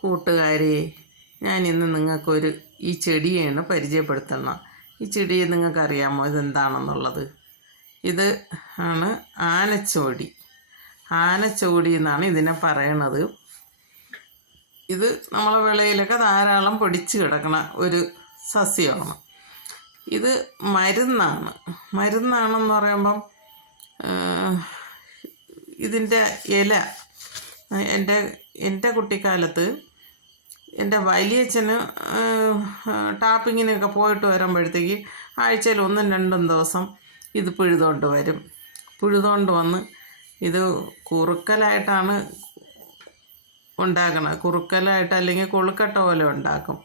കൂട്ടുകാരെ ഞാൻ ഇന്ന് നിങ്ങൾക്കൊരു ഈ ചെടിയാണ് പരിചയപ്പെടുത്തണം ഈ ചെടി നിങ്ങൾക്കറിയാമോ ഇതെന്താണെന്നുള്ളത്? ഇത് ആണ് ആനച്ചോടി. ആനച്ചോടി എന്നാണ് ഇതിനെ പറയണത്. ഇത് നമ്മളെ വിളയിലൊക്കെ ധാരാളം പൊടിച്ച് കിടക്കണ ഒരു സസ്യമാണ്. ഇത് മരുന്നാണ്. മരുന്നാണെന്ന് പറയുമ്പം ഇതിന്റെ ഇല എന്റെ എന്റെ കുട്ടിക്കാലത്ത് എന്റെ വലിയച്ഛന് ടാപ്പിങ്ങിനൊക്കെ പോയിട്ട് വരുമ്പോഴത്തേക്ക് ആഴ്ചയിൽ ഒന്നും രണ്ടും ദിവസം ഇത് പിഴുതുകൊണ്ട് വരും. പിഴുതുകൊണ്ട് വന്ന് ഇത് കുറുക്കലായിട്ടാണ് ഉണ്ടാക്കണത്. കുറുക്കലായിട്ട് അല്ലെങ്കിൽ കൊളുക്കട്ട പോലെ ഉണ്ടാക്കും.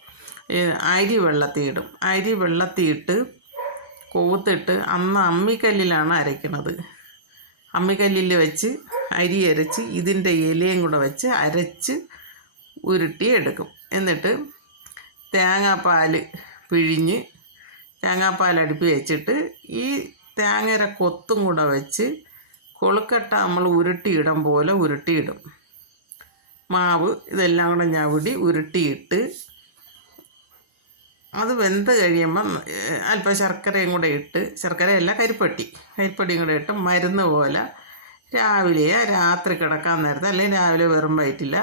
അരി വെള്ളത്തിയിടും. അരി വെള്ളത്തിയിട്ട് കൂത്തിട്ട് അന്ന് അമ്മിക്കല്ലിലാണ് അരയ്ക്കണത്. അമ്മിക്കല്ലിൽ വെച്ച് അരി അരച്ച് ഇതിന്റെ ഇലയും കൂടെ വെച്ച് അരച്ച് ഉരുട്ടി എടുക്കും എന്നിട്ട് തേങ്ങാപ്പാൽ പിഴിഞ്ഞ് തേങ്ങാപ്പാൽ അടുപ്പി വെച്ചിട്ട് ഈ തേങ്ങര കൊത്തും കൂടെ വെച്ച് കൊളുക്കട്ട നമ്മൾ ഉരുട്ടിയിടം പോലെ ഉരുട്ടിയിടും. മാവ് ഇതെല്ലാം കൂടെ ഞവിടി ഉരുട്ടിയിട്ട് അത് വെന്ത് കഴിയുമ്പം അല്പം ശർക്കരയും കൂടെ ഇട്ട് ശർക്കരയല്ല കരിപ്പട്ടി. കരിപ്പട്ടിയും കൂടെ ഇട്ട് മരുന്ന് പോലെ രാവിലെയോ രാത്രി കിടക്കാൻ നേരത്തെ അല്ലെങ്കിൽ രാവിലെ വെറും വയറ്റില്ല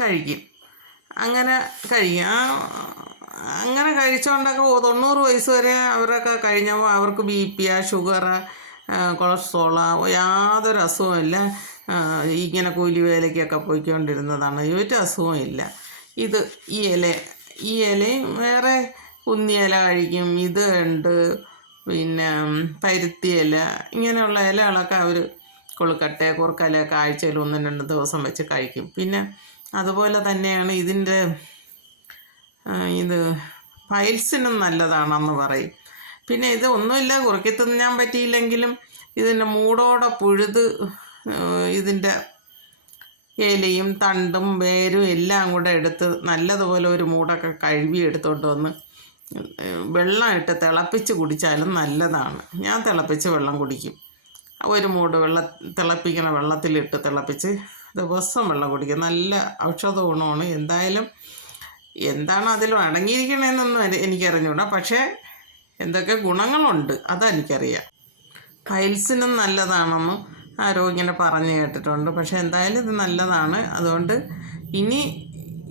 കഴിക്കും. അങ്ങനെ ആ അങ്ങനെ കഴിച്ചുകൊണ്ടൊക്കെ തൊണ്ണൂറ് വയസ്സ് വരെ അവരൊക്കെ കഴിഞ്ഞപ്പോൾ അവർക്ക് ബി പി ഷുഗർ കൊളസ്ട്രോൾ യാതൊരു അസുഖമില്ല ഇങ്ങനെ കൂലി വേലയ്ക്കൊക്കെ പോയിക്കൊണ്ടിരുന്നതാണ്. ഒരു അസുഖവും ഇല്ല. ഇത് ഈ ഇല ഈ ഇലയും വേറെ കുന്നി ഇല കഴിക്കും. ഇത് ഉണ്ട്. പിന്നെ പരുത്തി ഇല ഇങ്ങനെയുള്ള ഇലകളൊക്കെ അവർ കൊളുക്കട്ടെ കുറുക്കലൊക്കെ ആഴ്ചയിൽ ഒന്നും രണ്ടും ദിവസം വെച്ച് കഴിക്കും. പിന്നെ അതുപോലെ തന്നെയാണ് ഇതിന്റെ ഇത് ഫയൽസിനും നല്ലതാണെന്ന് പറയും. പിന്നെ ഇത് ഒന്നുമില്ല കുറുക്കി തിന്നാൻ പറ്റിയില്ലെങ്കിലും ഇതിന്റെ മൂടോടെ പുഴുത് ഇതിന്റെ ഇലയും തണ്ടും വേരും എല്ലാം കൂടെ എടുത്ത് നല്ലതുപോലെ ഒരു മൂടൊക്കെ കഴുകി എടുത്തുകൊണ്ട് വന്ന് വെള്ളം ഇട്ട് തിളപ്പിച്ച് കുടിച്ചാലും നല്ലതാണ്. ഞാൻ തിളപ്പിച്ച് വെള്ളം കുടിക്കും. ഒരു മൂട് വെള്ള തിളപ്പിക്കണ വെള്ളത്തിലിട്ട് തിളപ്പിച്ച് ദിവസം വെള്ളം കുടിക്കും നല്ല ഔഷധ ഗുണമാണ്. എന്തായാലും എന്താണ് അതിൽ അടങ്ങിയിരിക്കണമെന്നൊന്നും എനി- എനിക്കറിഞ്ഞൂടാ. പക്ഷേ എന്തൊക്കെ ഗുണങ്ങളുണ്ട് അതെനിക്കറിയാം. പൈൽസിനും നല്ലതാണെന്നും ആരോ ഇങ്ങനെ പറഞ്ഞു കേട്ടിട്ടുണ്ട്. പക്ഷേ എന്തായാലും ഇത് നല്ലതാണ്. അതുകൊണ്ട് ഇനി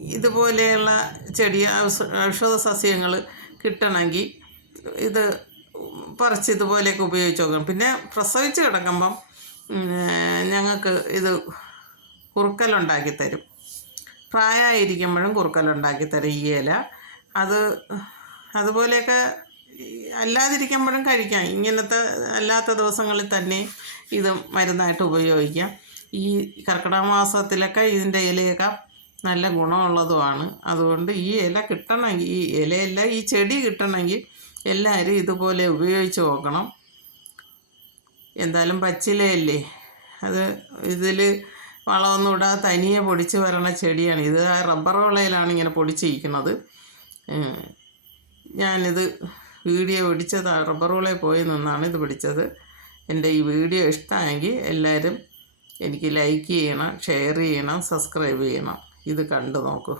ഇതുപോലെയുള്ള ചെടി ഔഷധ സസ്യങ്ങൾ കിട്ടണമെങ്കിൽ ഇത് പറിച്ച് ഇതുപോലെയൊക്കെ ഉപയോഗിച്ച് നോക്കണം. പിന്നെ പ്രസവിച്ച് കിടക്കുമ്പം ഞങ്ങൾക്ക് ഇത് കുറുക്കലുണ്ടാക്കി തരും പ്രായമായിരിക്കുമ്പോഴും കുറുക്കലുണ്ടാക്കി തരും ഈ ഇല. അത് അതുപോലെയൊക്കെ അല്ലാതിരിക്കുമ്പോഴും കഴിക്കാം. ഇങ്ങനത്തെ അല്ലാത്ത ദിവസങ്ങളിൽ തന്നെ ഇത് മരുന്നായിട്ട് ഉപയോഗിക്കാം. ഈ കർക്കിടക മാസത്തിലൊക്കെ ഇതിന്റെ ഇലയൊക്കെ നല്ല ഗുണമുള്ളതുമാണ്. അതുകൊണ്ട് ഈ ഇല കിട്ടണമെങ്കിൽ ഈ ഇലയല്ല ഈ ചെടി കിട്ടണമെങ്കിൽ എല്ലാവരും ഇതുപോലെ ഉപയോഗിച്ച് നോക്കണം. എന്തായാലും പച്ചിലയല്ലേ? അത് ഇതിൽ വളമൊന്നും ഇടാതെ തനിയെ പൊടിച്ച് വരണ ചെടിയാണ്. ഇത് ആ റബ്ബർ വളയിലാണ് ഇങ്ങനെ പൊടിച്ചിരിക്കുന്നത്. ഞാനിത് വീഡിയോ പിടിച്ചത് റബ്ബർ വളയിൽ പോയി നിന്നാണ് ഇത് പിടിച്ചത്. എന്റെ ഈ വീഡിയോ ഇഷ്ടമായെങ്കിൽ എല്ലാവരും എനിക്ക് ലൈക്ക് ചെയ്യണം ഷെയർ ചെയ്യണം സബ്സ്ക്രൈബ് ചെയ്യണം. ഇത് കണ്ടു നോക്കൂ.